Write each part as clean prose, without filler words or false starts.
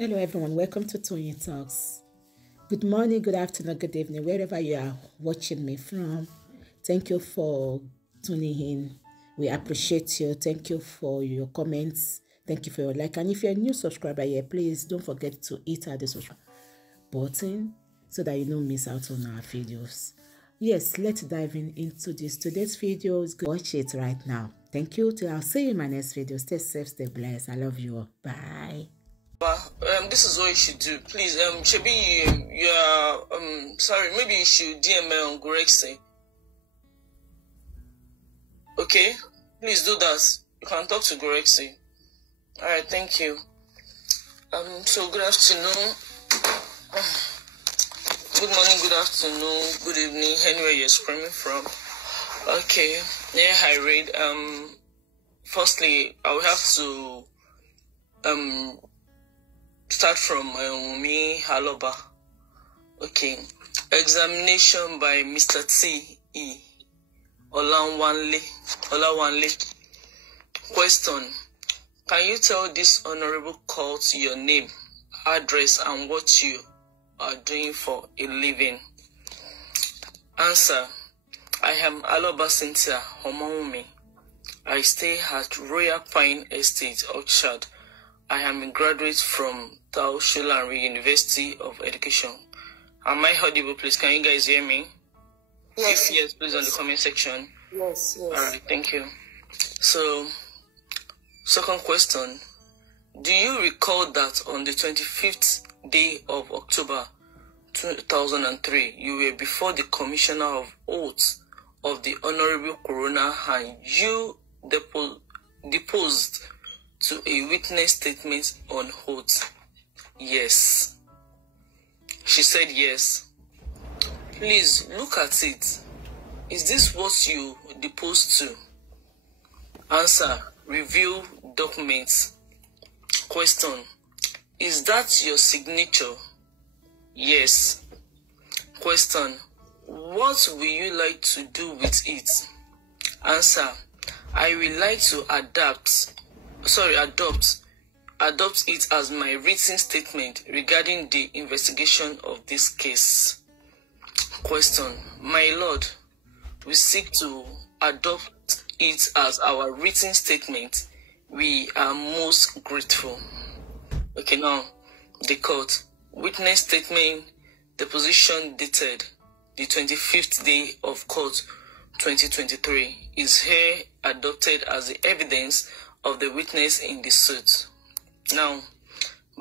Hello everyone, welcome to Tony Talks. Good morning, good afternoon, good evening, wherever you are watching me from. Thank you for tuning in. We appreciate you. Thank you for your comments. Thank you for your like. And if you're a new subscriber here, please don't forget to hit the subscribe button so that you don't miss out on our videos. Yes, let's dive into this. Today's video is good. Watch it right now. Thank you. I'll see you in my next video. Stay safe, stay blessed. I love you all. Bye. This is what you should do. Please, Shebi, you are, sorry, maybe you should DM on Gorexy. Okay? Please do that. You can talk to Gorexy. Alright, thank you. So good afternoon. Good morning, good afternoon, good evening, anywhere you're screaming from. Okay. Yeah, I read. Firstly, I will have to, start from Wunmi Haloba. Okay. Examination by Mr. T.E. Olawanle. Question. Can you tell this honorable court your name, address, and what you are doing for a living? Answer. I am Aloba Cynthia Wunmi. I stay at Royal Pine Estate, Oxford. I am a graduate from Tao Shulanri University of Education. Am I audible, please? Can you guys hear me? Yes. If yes, please on the comment section. Yes. Alright, thank you. So, second question. Do you recall that on the 25th day of October 2003, you were before the Commissioner of Oaths of the Honorable Coroner and you deposed to a witness statement on oath? Yes. She said yes. Please look at it. Is this what you deposed to? Answer. Review documents. Question. Is that your signature? Yes. Question. What will you like to do with it? Answer. I will like to adopt it as my written statement regarding the investigation of this case. Question. My Lord, we seek to adopt it as our written statement. We are most grateful. Okay, now, the court. Witness statement, deposition dated the 25th day of court 2023 is here adopted as the evidence of the witness in the suit. Now,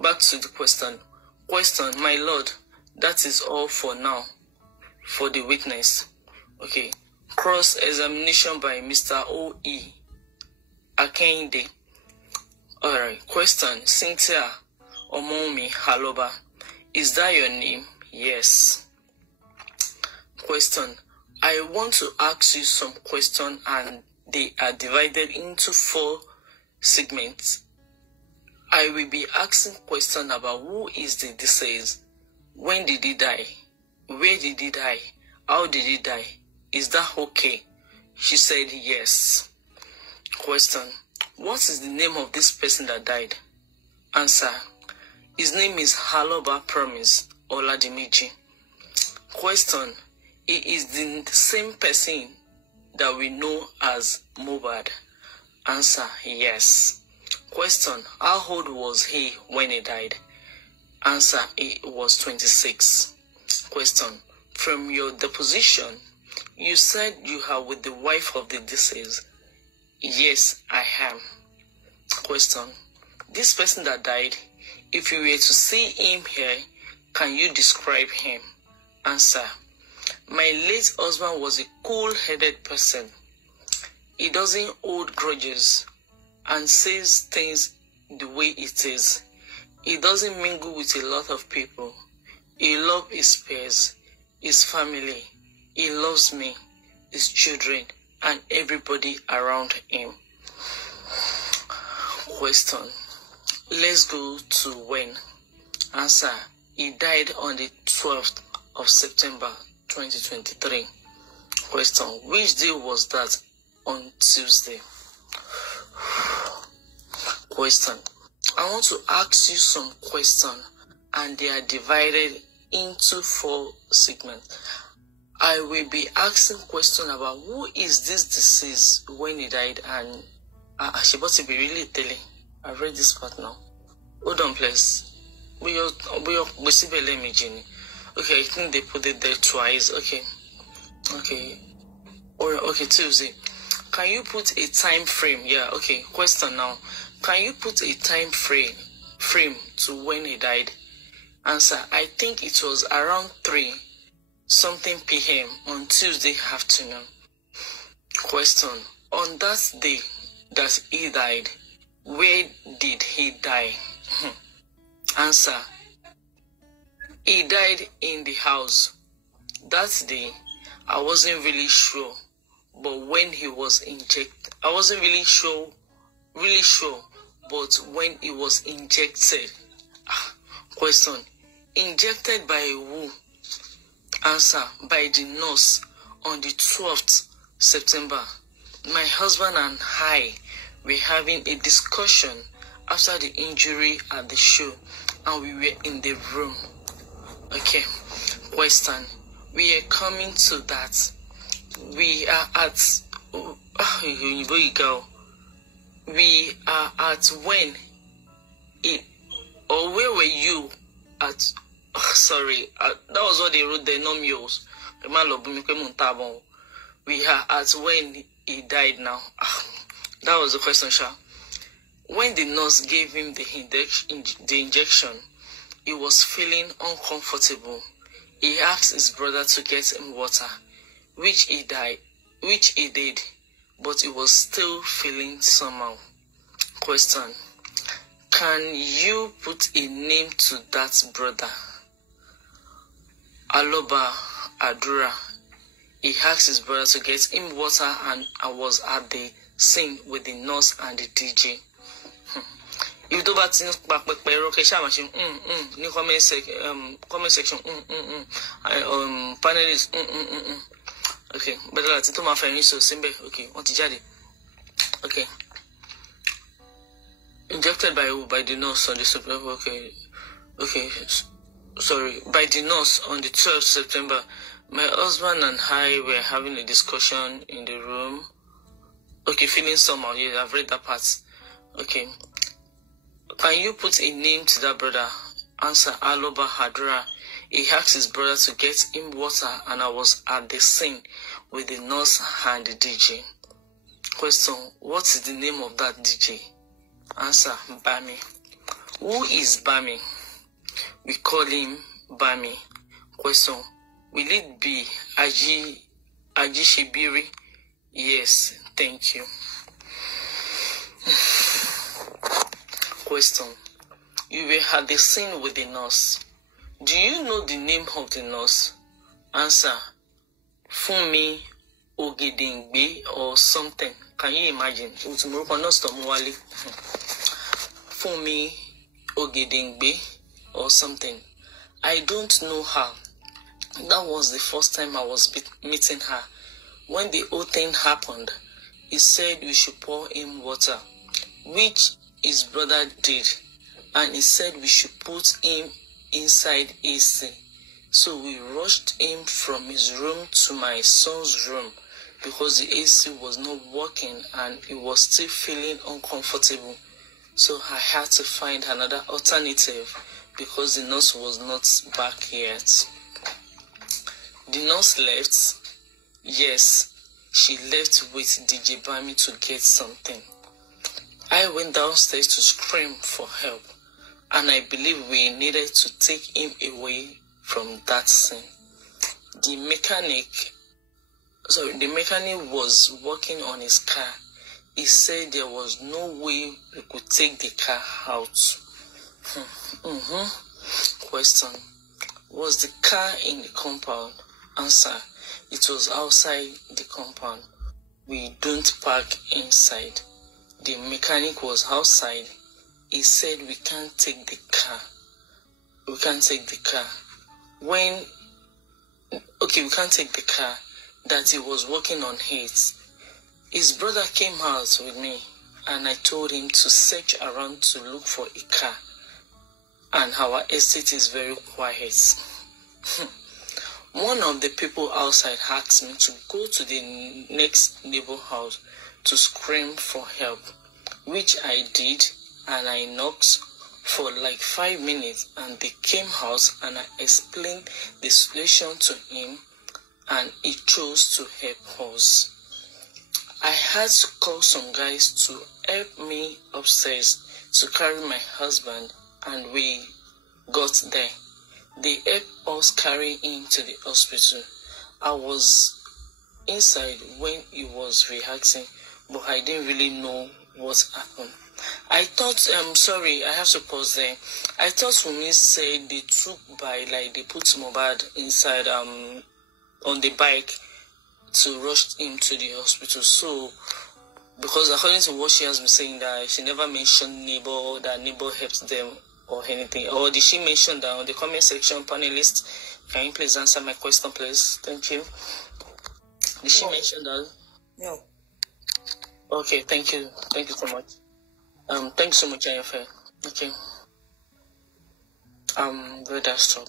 back to the question. Question, my Lord, that is all for now for the witness. Okay. Cross-examination by Mr. O.E. Akinde. Alright. Question, Cynthia Omomi Haloba. Is that your name? Yes. Question, I want to ask you some questions and they are divided into 4 segments. I will be asking questions about who is the deceased, when did he die, where did he die, how did he die. Is that okay? She said yes. Question, what is the name of this person that died? Answer, his name is Haloba Promise Oladimiji. Question, he is the same person that we know as Mohbad. Answer, yes. Question, how old was he when he died? Answer, he was 26. Question, from your deposition, you said you are with the wife of the deceased. Yes, I am. Question, this person that died, if you were to see him here, can you describe him? Answer, my late husband was a cool-headed person. He doesn't hold grudges and says things the way it is. He doesn't mingle with a lot of people. He loves his peers, his family. He loves me, his children, and everybody around him. Question. Let's go to when. Answer. He died on the 12th of September 2023. Question. Which day was that? On Tuesday. Question. I want to ask you some questions, and they are divided into 4 segments. I will be asking questions about who is this deceased when he died, and she about to be really telling. I've read this part now. Hold on, please. Okay, I think they put it there twice. Okay. Or okay, Tuesday. Can you put a time frame? Yeah, okay. Question now. Can you put a time frame to when he died? Answer. I think it was around 3 something p.m. on Tuesday afternoon. Question. On that day that he died, where did he die? Answer. He died in the house. That day, I wasn't really sure, but when he was injected, I wasn't really sure, but when he was injected. Question. Injected by who? Answer. By the nurse on the 12th September. My husband and I were having a discussion after the injury at the show, and we were in the room. Okay. Question. We are coming to that. We are at where you go. We are at when it, or where were you at? Sorry, that was what they wrote there. No mules. We are at when he died now. That was the question, Sha. When the nurse gave him the injection, he was feeling uncomfortable. He asked his brother to get him water, which he did, but he was still feeling somehow. Question. Can you put a name to that brother? Aloba Adura. He asked his brother to get him water, and I was at the scene with the nurse and the DJ. You do that in comment section. Panelist. Okay, but that's to my friend. So simple. Okay, what is it? Okay. Injected by who? By the nurse on the September. Okay. Sorry, by the nurse on the 12th September. My husband and I were having a discussion in the room. Okay, feeling somehow. Yeah, I've read that part. Okay. Can you put a name to that brother? Answer. Aloba Hadra. He asked his brother to get him water, and I was at the scene with the nurse and the DJ. Question. What is the name of that DJ? Answer. Bami. Who is Bami? We call him Bami. Question. Will it be Ajishibiri? Yes, thank you. Question. You were at the scene with the nurse. Do you know the name of the nurse? Answer. Wunmi Ogedengbe or something. Can you imagine? Wunmi Ogedengbe or something. I don't know her. That was the first time I was meeting her. When the whole thing happened, he said we should pour him water, which his brother did, and he said we should put him inside AC. So we rushed him from his room to my son's room because the AC was not working and he was still feeling uncomfortable. So I had to find another alternative because the nurse was not back yet. The nurse left. Yes, she left with DJ Bami to get something. I went downstairs to scream for help, and I believe we needed to take him away from that scene. The mechanic was working on his car. He said there was no way we could take the car out. Question. Was the car in the compound? Answer. It was outside the compound. We don't park inside. The mechanic was outside. He said we can't take the car. We can't take the car. We can't take the car. That he was working on it. His brother came out with me and I told him to search around to look for a car. And our estate is very quiet. One of the people outside asked me to go to the next neighbor house to scream for help, which I did, and I knocked for like 5 minutes, and they came out, and I explained the situation to him, and he chose to help us. I had to call some guys to help me upstairs to carry my husband, and we got there. They helped us carry him to the hospital. I was inside when he was reacting, but I didn't really know what happened. I thought, sorry, I have to pause there. I thought Wunmi said they took by, like they put Mohbad inside, on the bike to rush him to the hospital. So, because according to what she has been saying, that she never mentioned neighbor, that neighbor helped them or anything. Or did she mention that on the comment section? Panelist, can you please answer my question, please? Thank you. Did she mention that? No. Okay, thank you. Thank you so much. Thank you so much, IFA. Okay. Where that stop?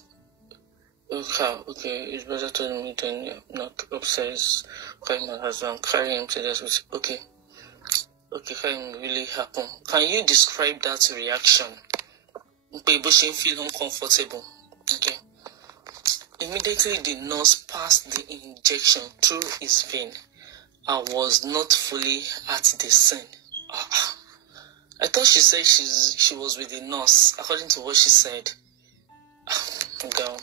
Okay, it's better to me than not upstairs. Carry my husband, carry him to the hospital. Okay. Okay, can really happen. Can you describe that reaction? People should feel uncomfortable. Okay. Immediately the nurse passed the injection through his vein. I was not fully at the scene. I thought she said she was with the nurse, according to what she said. Girl.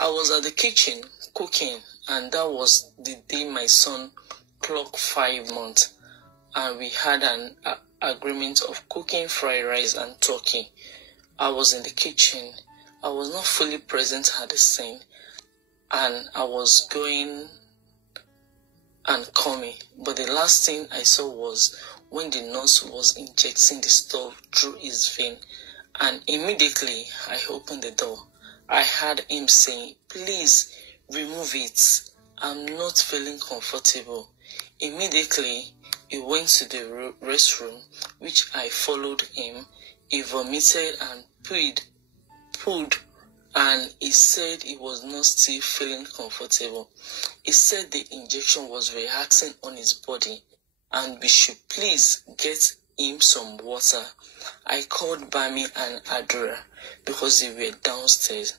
I was at the kitchen cooking, and that was the day my son clocked 5 months, and we had an agreement of cooking fried rice and turkey. I was in the kitchen. I was not fully present at the scene, and I was going and coming. But the last thing I saw was when the nurse was injecting the stuff through his vein, and immediately I opened the door. I heard him saying, "Please remove it. I'm not feeling comfortable." Immediately, he went to the restroom, which I followed him. He vomited and pulled, and he said he was not still feeling comfortable. He said the injection was reacting on his body, and we should please get him some water. I called Bami and Adra because they were downstairs.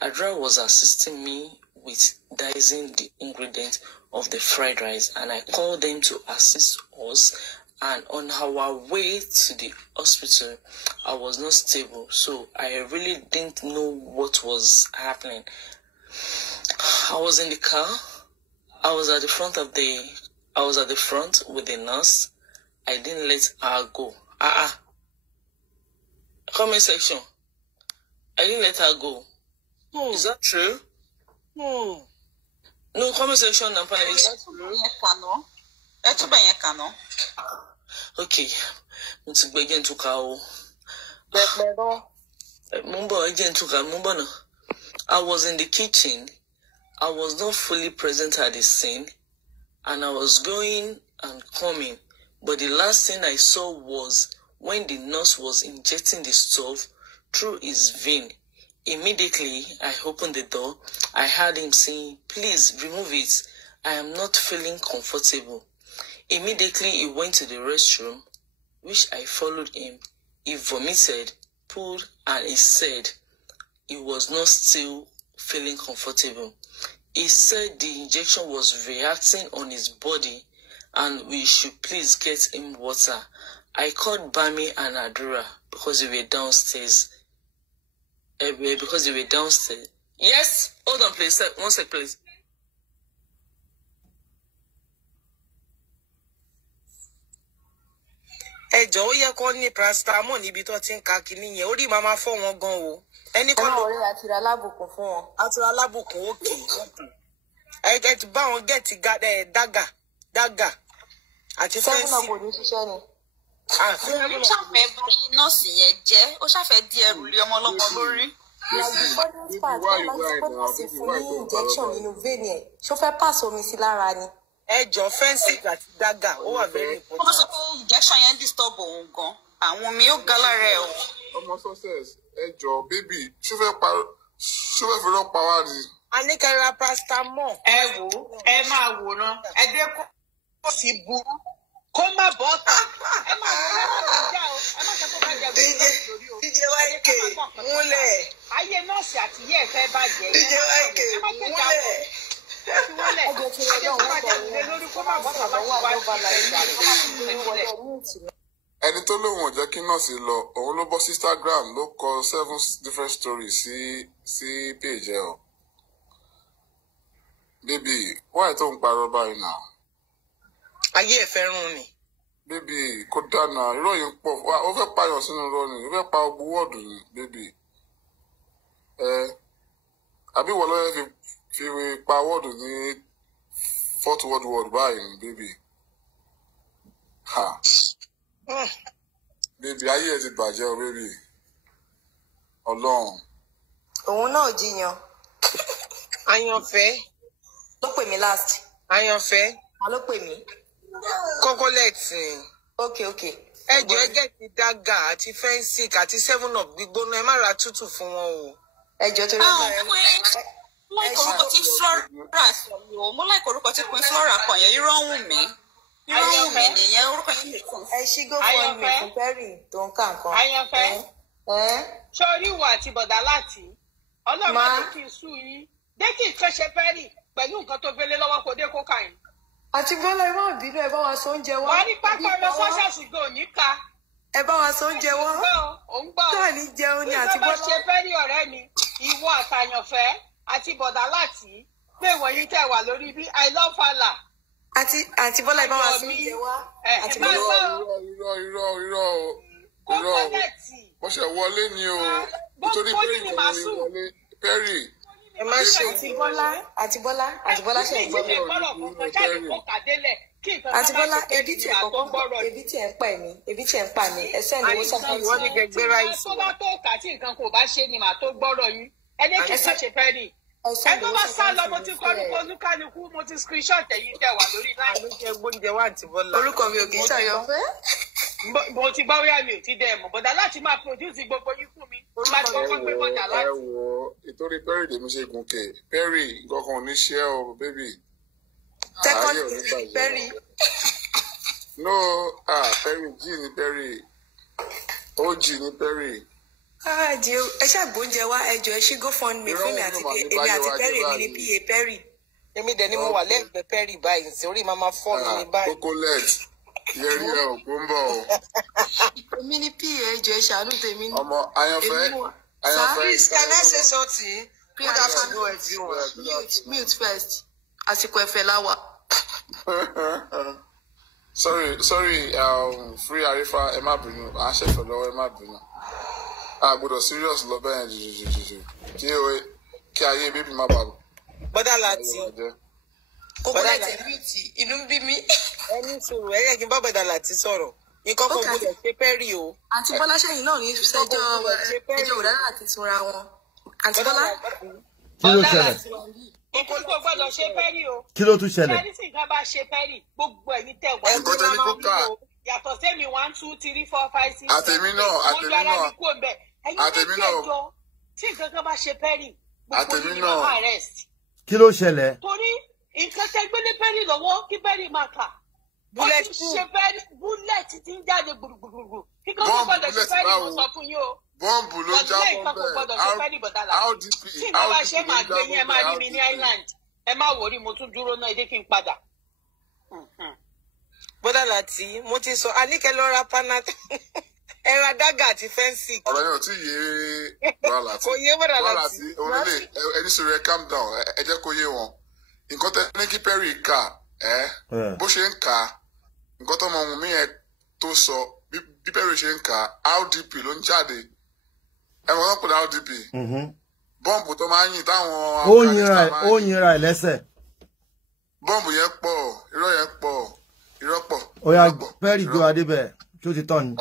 Adra was assisting me with dicing the ingredients of the fried rice, and I called them to assist us. And on our way to the hospital, I was not stable, so I really didn't know what was happening. I was in the car. I was at the front with the nurse. I didn't let her go. Comment section. I didn't let her go. Is that true? No, comment section and Panelist. Okay. I was in the kitchen. I was not fully present at the scene, and I was going and coming. But the last thing I saw was when the nurse was injecting the stuff through his vein. Immediately, I opened the door. I heard him saying, "Please remove it. I am not feeling comfortable." Immediately, he went to the restroom, which I followed him. He vomited, pulled, and he said he was not still feeling comfortable. He said the injection was reacting on his body, and we should please get him water. I called Bami and Adura because they were downstairs. Yes, hold on, please. One sec, please. Ẹ jọ̀ọ́ yẹ kó ní paracetamol níbi tó ti ń ka kíní yẹn. Orí màmá fọ́ wọn gan o. Ẹni kan ló rí àti ra alábùkún fún wọn. Àti ra alábùkún òkè. Ẹ ti bá wọn gẹ̀ẹ́tì dágà. Àti fẹ́ǹsì. Sẹ́gun náà kò ní ṣiṣẹ́ ni. Ó ṣàfẹ́ bá nọ́ọ̀sì yẹn jẹ́. Ó ṣàfẹ́ di ẹrù lé ọmọ ọlọ́mọ lórí. Like the funniest part, ẹ máa ń sọ pé nọ́ọ̀sì fún ní injection nínú vein yẹn. Ṣó fẹ́ pass omi sí lára ni? ẹjọ́ fẹ́ǹsì àti dága ó wà very important. Ọmọ sọ pé injection yẹn disturb òun gan. Àwọn mi ó ga lára ẹ̀ o. Ọmọ success ẹjọ́ bébì ṣó fẹ́ fi lọ pa wá ni. A ní kẹrẹ paracetamol. Ẹ wò ẹ máa wòran ẹ dé kó sì burú kó má bọ́ ta ẹ máa wòran ẹ má jà o ẹ má sọ pé má jẹ gbogbo lórí o. DJ YK múlẹ̀. Ayé nọ́ọ̀sì àti yẹ́ ẹ̀ fẹ́ bàjẹ́. DJ YK múlẹ̀. Ẹni tó lóun ò jẹ́ kí nọ́ọ̀sì lọ òun ló bọ́ sí Instagram ló kọ 7 different stories sí page ẹ̀ o. Bébì wáyé tó ń parọ́ báyìí náà. Ayé ẹ̀ fẹ́ rún ni. Bébì kò dáná irọ́ yìí ń pọ̀ ó fẹ́ pààyàn sínú irọ́ ni ó fẹ́ pa gbogbo wọ́ọ̀dù ni bébì. Àbí wọ́n lọ́yẹ́ fi pa wọ́ọ̀dù ní 4th World War báyìí bébì. Bébì ayé ẹ̀ ti bàjẹ́ o bébì. Ọlọ́run. Òun náà jiyàn. Àyànfẹ́. Ló pè mí last. Àyànfẹ́. Ta ló pè mí? Kọ́kọ́lẹ́tì. Okay. Ẹjọ́ ẹgẹ́ ti dága àti fẹ́ǹsì àti 7up gbígbóná ẹ má ra tútù fún wọn o. Ẹjọ́ torí láìkò orúkọ tí Flora sọ mi o mo láìkò orúkọ tí Queen Flora kọ yẹn irọ́ Wunmi nìyẹn orúkọ yẹn lè kàn. Ẹ ṣí GoFundMe fún Perry tó ń kà nǹkan. Àyànfẹ́ ṣé orí ìwà àti bọ̀dá láti Ọlọ́run máa kí n sú yín dé kí n fẹ́ ṣe Perry pẹ̀lú nǹkan tó gbélé lọ́wọ́ kò dé kókà yín. Àti Bọ́lá ẹ má bínú ẹ bá wa sọ oúnjẹ wá. Wọ́n ní pápá lọ sọ́ṣàṣì gbò ní ká. Ẹ bá wa sọ oúnjẹ wá. Òun gbọ́. Táà ní jẹun ni àti Bọ́lá. Ìjọba ṣe Perry ọ̀rẹ́ mi ìwọ àtàyànfẹ́ àti bọ̀dá láti pé wọ̀nyí tẹ̀ wà lórí bí I love Allah. Àti Bọ́lá ẹ bá wa sọ oúnjẹ wá. Àti Bọ́lá. Irọ́. Wọ́n ṣe wọlé ni o. Nítorí Perry ìjọba ni wọlé. Perry. Ẹ má ṣe àti Bọ́lá ṣe gbọ́ mi. Àti Bọ́lá ebi tí ẹ̀ ń pa mí ẹsẹ̀ ni wọ́n sábà wọ́n ní gẹ́gẹ́ ráìsì. Tó bá tó kà tí nǹkan kò bá ṣe ni màá tó gbọ́rọ̀ yín ẹni kì í ṣe Perry. Ẹ tó bá sá lọ mo ti kọ́ orúkọ olúkálukú mo ti screenshot ẹ̀yìn tẹ̀ wà lórí láì. Àlójẹ gbóúnjẹ wá àti Bọ́lá. Orúkọ mi ò kì í ṣàyọ̀fẹ́. Mo ti gbọ́ wíyá mi ò ti dẹ̀ mọ̀ bọ̀dá láti máa produce gbogbo yín fún mi. Má ti kọ́kọ́ pé bọ̀dá láti. Ẹ wo ìtorí Perry lèmi ṣe gùnkè Perry nǹkan kan ò ní ṣe o bébì. Second Perry. No, Perry G ni Perry. OG ni Perry. Ẹ ṣàgbóúnjẹ wá ẹjọ́ ẹ ṣí GoFundMe fún mi àti Perry mi ní PA Perry. Èmi dẹ̀ ni mo wà lẹ́gbẹ̀ẹ́ Perry báyìí nítorí màmá fọ́ mi báyìí. Cocolet yẹrí ẹ ò kó ń bọ̀ o. Èmi ní PA ẹjọ́ ẹ ṣàánú tèmi ní. Ọmọ Àyànfẹ́. Please, can I say something? Good afternoon, everyone. Mute first. Àsìkò ẹ̀fẹ̀ láwà. Sorry, Free Arifa ẹ má bínú, à ń ṣẹ̀fẹ̀ lọ́wọ́ ẹ má bínú. A gbọ́dọ̀ serious lọ bẹ́ẹ̀ jùjùjùjù kí ayé bébí má bàbá. Bọ́dá láti. Bọ́dá láti inú ń bí mi. Ẹni sọ̀rọ̀ ẹ̀yẹ́ kí n bá bọ́dá láti sọ̀rọ̀. Nǹkan kan gbọ́dọ̀ ṣe Perry o. Àǹtí Bọ́lá ṣẹ́yìn náà ní ẹjọ́ òdá láti túnra wọn. Àǹtí Bọ́lá. Kí ló ṣẹlẹ̀? Nǹkan tó gbọ́dọ̀ ṣe Perry o. Kí ló tún ṣẹlẹ̀? Perry sì nǹkan bá ṣe Perry gbogbo ẹ̀yin tẹ̀ wá. Ẹ̀gbọ́n tẹ́lẹ̀ kó kà. Yàtọ̀ sẹ́mi 1 2 3 4 5 6. Àtẹ̀mí náà. Tí nǹkan kan bá ṣe Perry gbogbo ẹ̀yin máa arrest. Kí ló ṣẹlẹ̀? Torí nǹkan tẹ́ gbélé Perry lọ́wọ́ kí Perry máa kà. Bullet ti ń jáde gbùrùgbùrùgbù. Kíkọ́ tó gbọ́dọ̀ ṣe Perry mo sọ fún yín o. Bọ́ǹbù ló jábọ́ bẹ́ẹ̀. Tí nǹkan bá ṣe máa gbé yín ẹ máa rí mi ní Island. Ẹ má wòrí mo tún dúró náà ẹ jẹ́ kí n padà. Bọ́dá láti mo ti sọ Àníkẹ́ lọ ra panat ẹ̀rọ adága àti fẹ́ǹsì. Ọ̀rọ̀ yẹn ò tí yé Bọ́dá láti. Kò yé Bọ́dá láti. Orílẹ̀ ẹni sọ̀rọ̀ ẹ calm down ẹ jẹ́ kó yé wọn. Nǹkan tẹ́ ní kí Perry kà bó ṣe ń kà nǹkan tó mọ Wunmi yẹn tó sọ bí Perry ṣe ń kà RDP ló ń jáde. Ẹ mọ̀ wọ́n pè ní RDP. Bọ́ǹbù tó máa ń yìn táwọn. Ó yinra ẹ̀ lẹ́sẹ̀. Bọ́ǹbù yẹn pọ̀ irọ́ yẹn pọ̀ irọ́ pọ̀. Ó yá Perry gbé wa débẹ̀ tó ti tọ́ ni.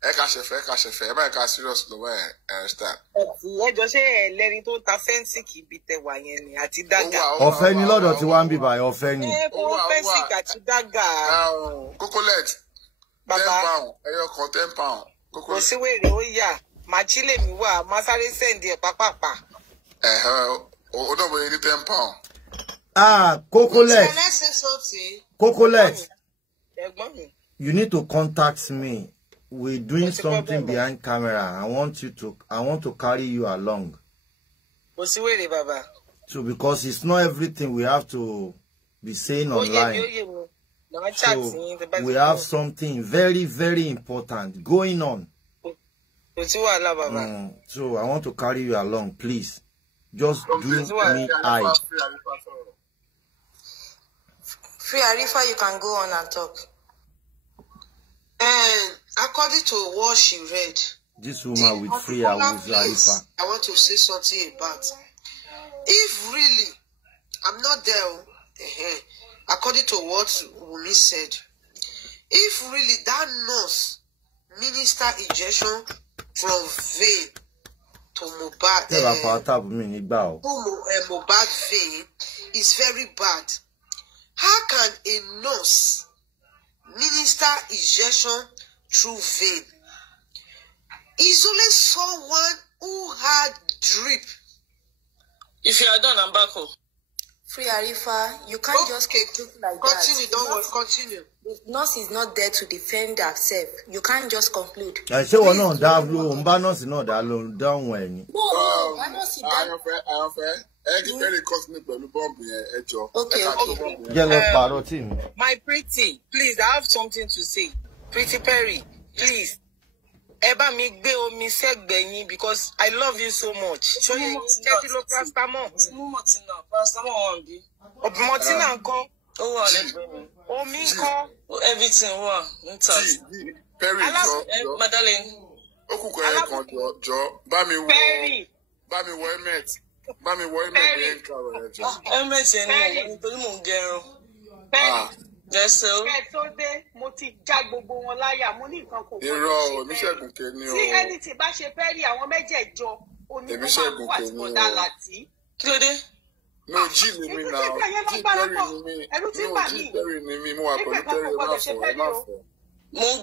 Ẹ má ká serious lọ́wọ́ ẹ̀ understand. Ẹjọ́ ṣé ẹ lẹ́ni tó ta fẹ́ǹsì kì í bi tẹwà yẹn ni àti dágà. Ọ̀fẹ́ ni lọ́dọ̀ tí wá ń bì báyìí, ọ̀fẹ́ ni. Owó fẹ́ǹsì àti dágà. Cocolet, £10, ẹyọ kan £10. Kò sí wèrè ó yà, màá chí lèmi wà, máa sáré sẹ́ǹdì ẹ̀ pápápá. O náà bọ̀ yẹn ní £10. Cocolet. Cocolet. Ẹ̀gbọ́n mi. You need to contact me. We're doing something behind camera. I want to carry you along. So because it's not everything we have to be saying online. So we have something very, very important going on. So I want to carry you along, please. Just do me eye. Free Arifa, you can go on and talk. And according to what she read, this woman with free Arifa. I want to say something about. If really, I'm not there, according to what Wunmi said, if really that nurse minister injection from vein to Mohbad, Mohbad vein is very bad. How can a nurse minister injection through vein? It's only someone who had drip. If you are done, I'm back home. Free Arifa, you can't just conclude like continue, that. Don't worry, continue. The nurse is not there to defend herself. You can't just conclude. I say one on that blue, nurse not that alone. Don't worry. No, nurse is that. Okay. My pretty, please, I have something to say. Pretty Perry, please. Eba mi gbe omi segbeyin because I love you so much. So you get the paracetamol. Martina nko. Omi nko. Everything wa. Perry, Madeleine. Okuko e kan jo. Bá mi wo helmet. Bá mi wo helmet en karo e jo. Helmet ni nítorí mo ń gẹrun. Yes, sir. Mo ti já gbogbo wọn láyà, mo ní nǹkan kò gbọdọ̀ ṣe. Irọ́ oníṣègùn keni o. Tí ẹni tí bá ṣe Perry àwọn mẹ́jẹ̀ẹ̀jọ oníṣègùn wà tí mo dá láti. Kí ló dé? No, G ni mi now. G Perry ni mi. No, G Perry ni mi. Mo wà pẹ̀lú Perry má fọ. Mo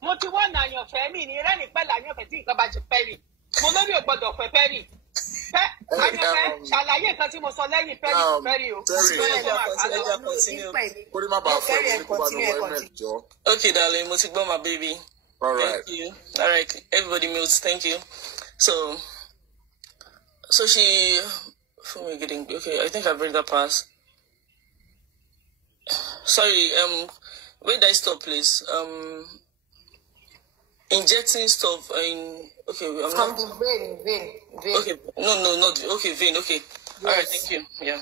mo ti wọ́n na àyànfẹ́ mi ní rẹ́ni pẹ́lú àyànfẹ́ tí nǹkan bá ṣe Perry. Mo lórí ò gbọdọ̀ fẹ́ Perry. Àyànfẹ́ ṣàlàyé nǹkan tí mo sọ lẹ́yìn Perry o. Okay, darling, mo ti gbọ́ my baby. All right. Thank you. All right, everybody mute. Thank you. So she, okay, I think I've read that pass. Sorry, where did I stop, please? Injecting stuff in, okay, I'm from not... the vein. Okay, no, not, okay, vein, okay. Yes. All right, thank you, yeah.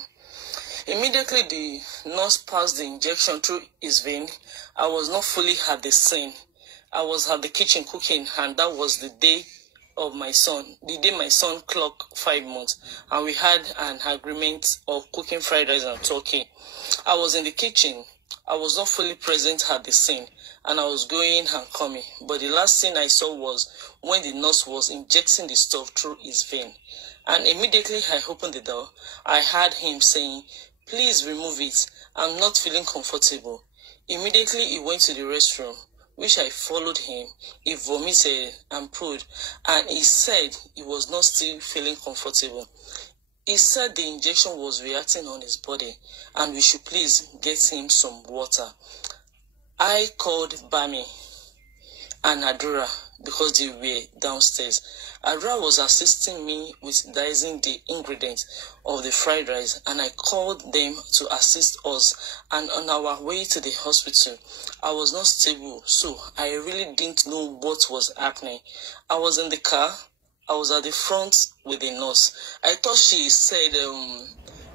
Immediately the nurse passed the injection through his vein. I was not fully at the scene. I was at the kitchen cooking, and that was the day of my son, the day my son clocked 5 months, and we had an agreement of cooking fried rice and turkey. I was in the kitchen. I was not fully present at the scene, and I was going and coming. But the last thing I saw was when the nurse was injecting the stuff through his vein. And immediately I opened the door. I heard him saying, "Please remove it. I'm not feeling comfortable." Immediately he went to the restroom, which I followed him. He vomited and pooed, and he said he was not still feeling comfortable. He said the injection was reacting on his body and we should please get him some water. I called Bami and Adura because they were downstairs. Adura was assisting me with dicing the ingredients of the fried rice, and I called them to assist us. And on our way to the hospital, I was not stable, so I really didn't know what was happening. I was in the car. I was at the front with the nurse. I thought she said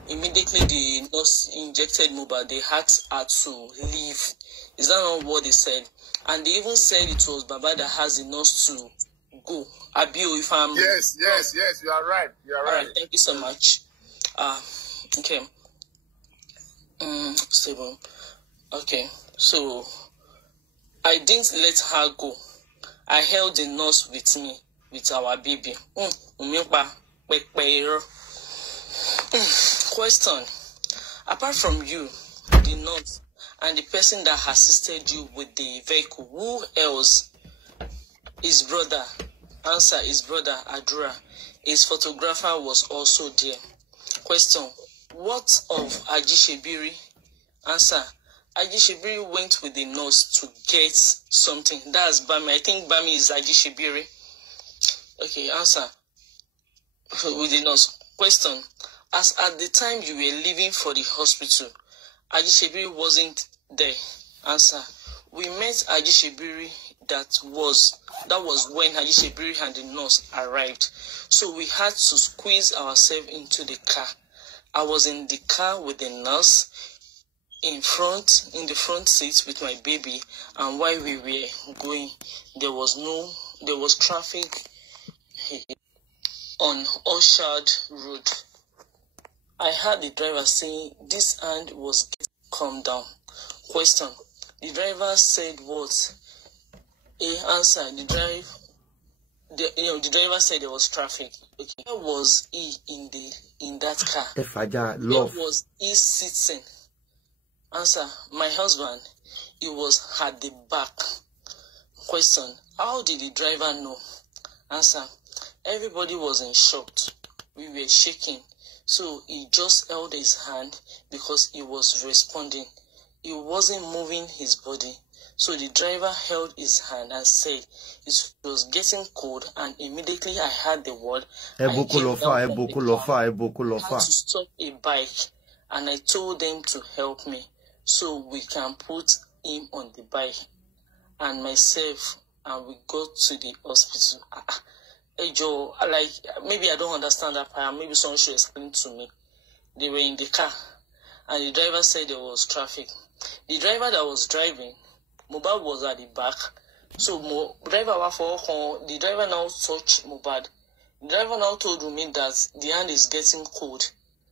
immediately the nurse injected Mohbad, they asked her to leave Is that not what they said? And they even said it was Baba that has the nurse to go. Abio, if I'm... Yes, you are right. You are right. All right, thank you so much. Okay. Stable. Okay, so I didn't let her go. I held the nurse with me, with our baby. Question. Apart from you, the nurse, and the person that assisted you with the vehicle, who else? His brother. Answer, his brother, Adura. His photographer was also there. Question. What of Ajishebiri? Answer. Ajishebiri went with the nurse to get something. That's Bami. I think Bami is Ajishebiri. Okay, answer. With the nurse. Question. As at the time you were leaving for the hospital, Ajishebiri wasn't there. Answer. We met Ajishebiri. That was when Ajishebiri and the nurse arrived. So we had to squeeze ourselves into the car. I was in the car with the nurse in the front seat with my baby, and while we were going, there was traffic on Orchard Road. I heard the driver saying this hand was getting calm down. Question. The driver said what? Answer. The driver said there was traffic. Okay. Where was he in that car? Where was he sitting? Answer. My husband. He was at the back. Question. How did the driver know? Answer. Everybody was in shock. We were shaking. So he just held his hand because he was responding. He wasn't moving his body. So the driver held his hand and said it was getting cold, and immediately I heard the word. I had to stop a bike, and I told them to help me so we can put him on the bike and myself, and we got to the hospital. Hey Joe, like, maybe I don't understand that part. Maybe someone should explain to me. They were in the car, and the driver said there was traffic. The driver that was driving, Mohbad was at the back. So the driver now touched Mohbad. The driver now told me that the hand is getting cold.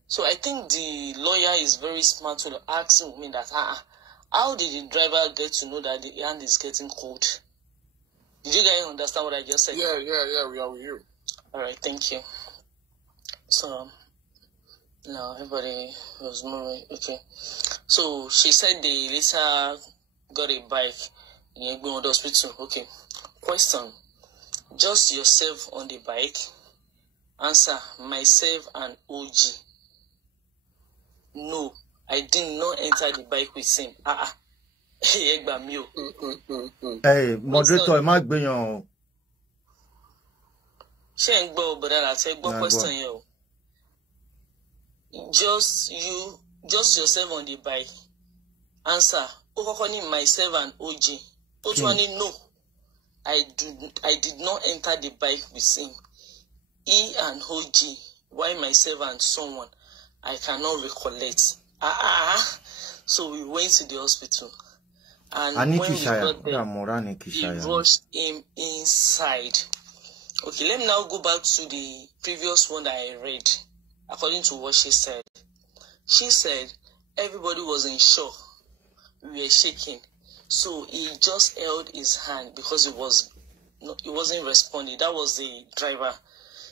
So I think the lawyer is very smart to ask me that, how did the driver get to know that the hand is getting cold? Did you guys understand what I just said? Yeah, we are with you. All right, thank you. So now everybody was moving. Okay. So she said they later got a bike in the hospital. Okay. Question. Just yourself on the bike? Answer. Myself and OG. No, I did not enter the bike with him. Hey, moderator, má gbéyàn. Ṣé ń gbọ́ bọ̀dá láti gbọ́ question yẹn o. Just yourself on the bike. Answer. Ó kọ́kọ́ ní myself and OG. Ó tún wá ní no. I did not enter the bike with him. He and OG, while myself and someone, I cannot recollect. So we went to the hospital. And when we got there, he rushed him inside. Okay, let me now go back to the previous one that I read, according to what she said. She said everybody was in shock. We were shaking. So he just held his hand because he wasn't responding. That was the driver.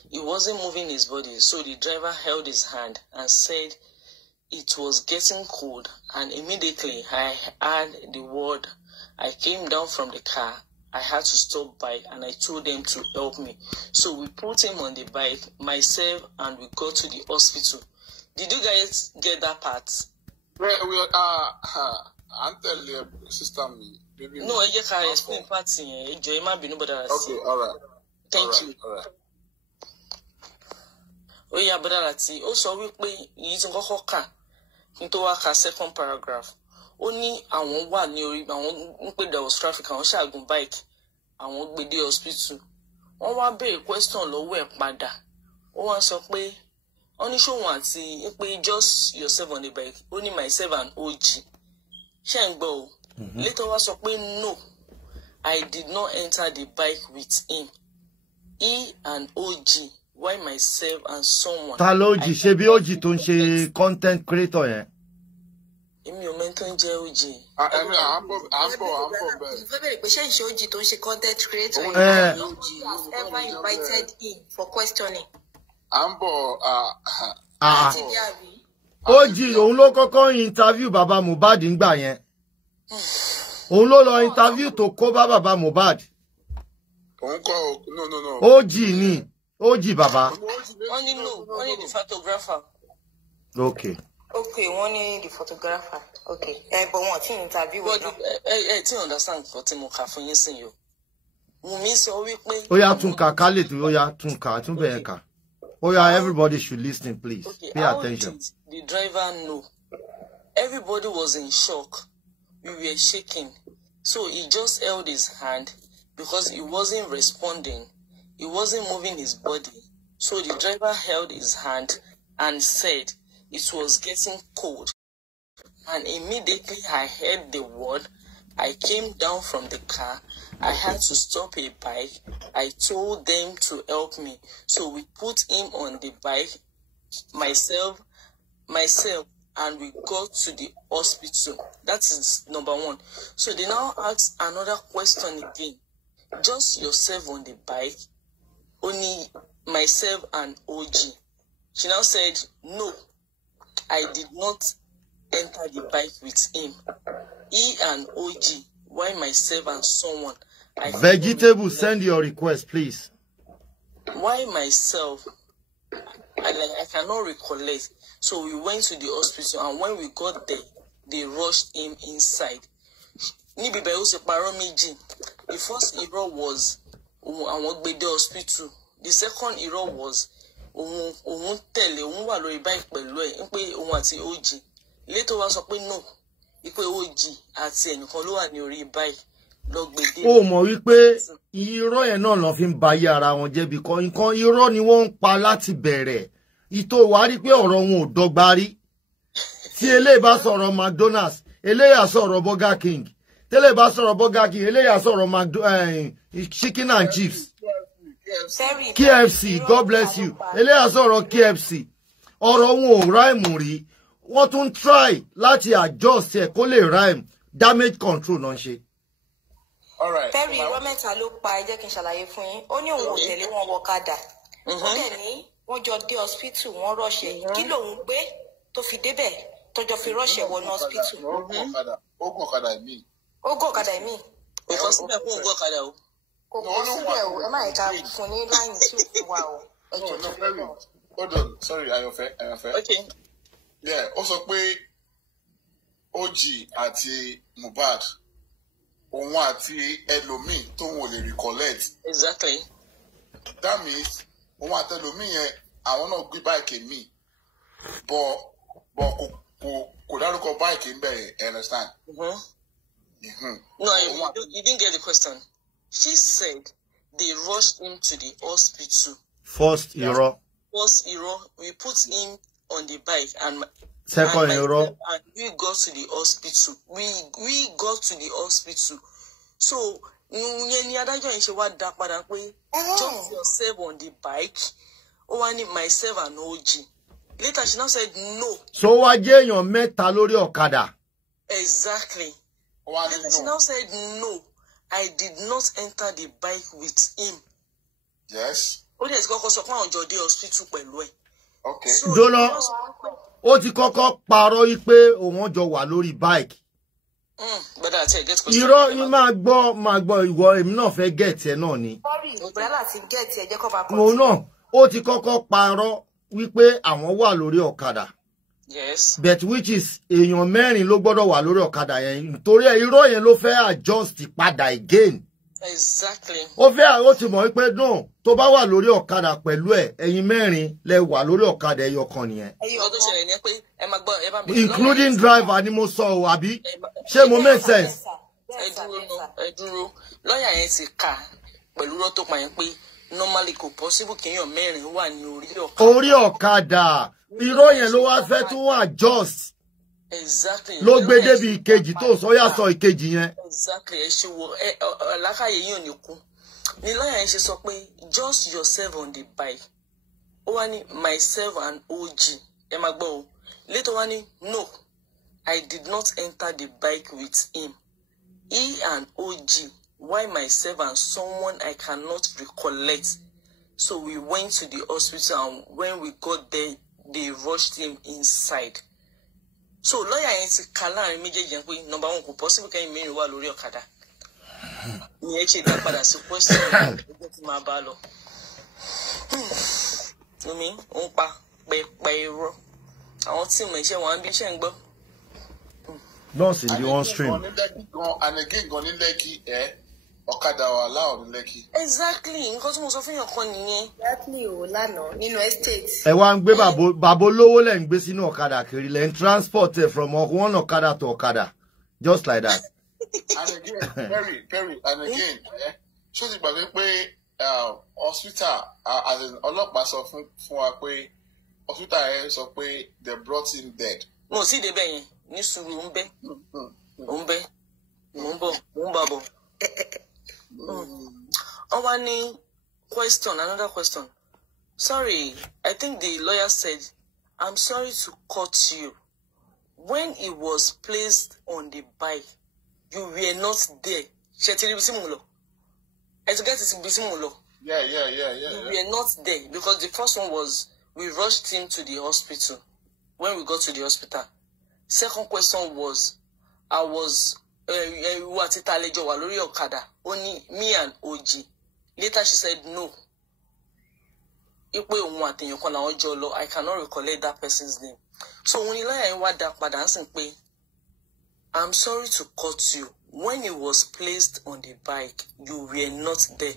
He wasn't moving his body. So the driver held his hand and said it was getting cold, and immediately I heard the word. I came down from the car. I had to stop by, and I told them to help me. So we put him on the bike, myself, and we got to the hospital. Did you guys get that part? I'm telling you, sister, baby. No, I just can't explain parts in here. Okay, all right. Thank you. All right. Oh yeah, but that's it. Also, we using Hoka into our second paragraph. Only àwọn wà ní orí àwọn ń there was traffic àwọn ṣàgùn bike àwọn gbé dé hospital. Wọ́n wá béèrè question lọ́wọ́ ẹ̀ padà. Ó wá sọ pé ó ní ṣòwò àti pé just yourself on the bike. Only myself and OG. Ṣé ń gbọ́ o? Later was no, I did not enter the bike with him. He and OG, why myself and someone. Taloji, shebi OG ton she content creator yen. Emi o mention je OG. I'm very patient. OG ton she content creator. OG has ever invited him for questioning. OG òun ló kọ́kọ́ interview baba Mohbad ńgbà yẹn. Òun ló lọ interview tó kó bá baba Mohbad. No. OG ni. OG baba. Only the photographer. Okay. Okay, only the photographer. Okay. But one thing interview. But I understand what mo ka fún yín sin yo. Wunmi sọ wí pé. Oya tún ka kale tu oya tún ka tún bẹ̀rẹ̀ ka. Oya everybody should listen please. Okay, pay attention. The driver know. Everybody was in shock. We were shaking. So he just held his hand because he wasn't responding. He wasn't moving his body. So the driver held his hand and said it was getting cold. And immediately I heard the word. I came down from the car. I had to stop a bike. I told them to help me. So we put him on the bike, myself, and we got to the hospital. That is number one. So they now asked another question again. Just yourself on the bike, only myself and OG. She now said, no, I did not enter the bike with him. He and OG, why myself and someone. Vegetable, send your request, please. Why myself? I cannot recollect. So we went to the hospital, and when we got there, they rushed him inside. The first error was the hospital. The second error was later was no. Ó mọ̀ wípé irọ́ yẹn náà ló fi ń ba ayé ara wọn jẹ́ because nǹkan irọ́ ni wọ́n ń pa láti bẹ̀rẹ̀. Ìtò wá rí pé ọ̀rọ̀ wọn ò dọ́gba rí. Tí eléyìí bá sọ̀rọ̀ McDonald's, eléyìí á sọ̀rọ̀ Burger King. Tẹ́lẹ̀ bá sọ̀rọ̀ Burger King, eléyìí á sọ̀rọ̀ chicken and chips. KFC, God bless you. Eléyìí á sọ̀rọ̀ KFC. Ọ̀rọ̀ wọn ò rhyme rí. Wọ́n tún try láti adjust ẹ̀ kó lè rhyme. Damage control náà ṣe. All right. Perry Rometa ló pa ẹ jẹ́ kí n ṣàlàyé fún yín. Ó ní òun ò tẹ̀lé wọn wọ kadà. Ó dẹ̀ ní wọ́n jọ dé hospital wọ́n rọ́ṣẹ̀. Kí lòun gbé tó fi débẹ̀ tọ́jọ́ fi rọ́ṣẹ̀ wọnú hospital. Ó gùn ọ̀kadà mi. Ó gùn ọ̀kadà mi. Kò kọ́ síbẹ̀ fún ògùn ọ̀kadà o. Kò kọ́ síbẹ̀ o. Ẹ má yẹ ká fún ní láyìn tí ò fún wa o. No, Perry. Hold on. Sorry, Ayọ̀fẹ́. Okay. Yeah, ó sọ pé OG àti Mohbad òun àti ẹlòmíì tóun ò lè recollect. Exactly. That means òun àti ẹlòmíì yẹn àwọn náà gbé báìkì mi bọ̀ kò dárúkọ báìkì ń bẹ̀rẹ̀, understand? No, you didn't get the question. She said they rushed him to the hospital. First error. We put him on the bike and second error. And we got to the hospital. We got to the hospital. So just yourself on the bike. Only myself and OG. Later she now said no. So what your meta lórí ọ̀kadà? Exactly. Later she now said no. I did not enter the bike with him. Yes. Ó dẹ̀ ti kọ́kọ́ sọ pé àwọn jọ dé hospital pẹ̀lú ẹ̀. Okay. So Dọ́nà ó ti kọ́kọ́ parọ́ wípé òun jọ wà lórí bike. But I tell you, get question. Irọ́ yín máa gbọ́ ìwọ èmi náà fẹ́ get ẹ náà ni. Mo náà ó ti kọ́kọ́ parọ́ wípé àwọn wà lórí ọ̀kadà. Yes. But which is èèyàn mẹ́rin ló gbọ́dọ̀ wà lórí ọ̀kadà yẹn. Nítorí irọ́ yẹn ló fẹ́ adjust padà again. Exactly. Ó ti mọ̀ wípé náà tó bá wà lórí ọ̀kadà pẹ̀lú ẹ̀ ẹ̀yin mẹ́rin lẹ wà lórí ọ̀kadà ẹyọ kan nìyẹn. Including driver ni mo sọ o àbí ṣé mo make sense. Ẹ dúró lọ́yà yẹn ti kà pẹ̀lú rọ́ tó pa yẹn pé normally kò possible kéèyàn mẹ́rin wà ní orí ọ̀kadà. Orí ọ̀kadà irọ́ yẹn ló wá fẹ́ tún adjust. Exactly. Ló gbé débi ìkejì tó sọ yá sọ ìkejì yẹn. Exactly. Ẹ ṣe wo làákàyè yín ò ní kú. Ni lọ́yà yẹn ṣe sọ pé just yourself on the bike. Ó wá ní myself and OG. Ẹ máa gbọ́ o. Later wá ní no, I did not enter the bike with him. He and OG, why myself and someone I cannot recollect. So we went to the hospital and when we got there, they rushed him inside. So lawyer yẹn ti kà láàrin méjèèjì pé number one kò possible kẹ́yìn mẹ́rin wà lórí ọ̀kadà. Ìyẹn ṣe dá padà sí question ẹgbẹ́ tí máa bá lọ. Wunmi ó ń pa pẹpẹ irọ́. Àwọn tí mo iṣẹ́ wọn bí iṣẹ́ ń gbọ́. Nurse in the on stream. And again gan ní Lẹ́kì ọ̀kadà wà láwọn ní Lẹ́kì. Exactly nǹkan tí mo sọ fún yàn kan nìyẹn. Exactly o lánàá nínú estate. Ẹ wá ń gbé bàbá olówó lẹ́ ń gbé sínú ọ̀kadà kiri lẹ́ ń transport from one ọ̀kadà to ọ̀kadà just like that. And again Perry and again ṣó ti gbàgbé pé hospital ọlọ́pàá sọ fún wa pé hospital yẹn sọ pé they brought him dead. Mo sì débẹ̀ yẹn ní sùúrù ń bẹ́ mo ń bọ̀. Another question. Sorry, I think the lawyer said, I'm sorry to cut you. When he was placed on the bike, you were not there. Yeah. You were not there because the first one was we rushed him to the hospital. When we got to the hospital. Second question was, I was only me and OG. Later she said no. I cannot recollect that person's name. So when you I'm sorry to cut you. When he was placed on the bike, you were not there.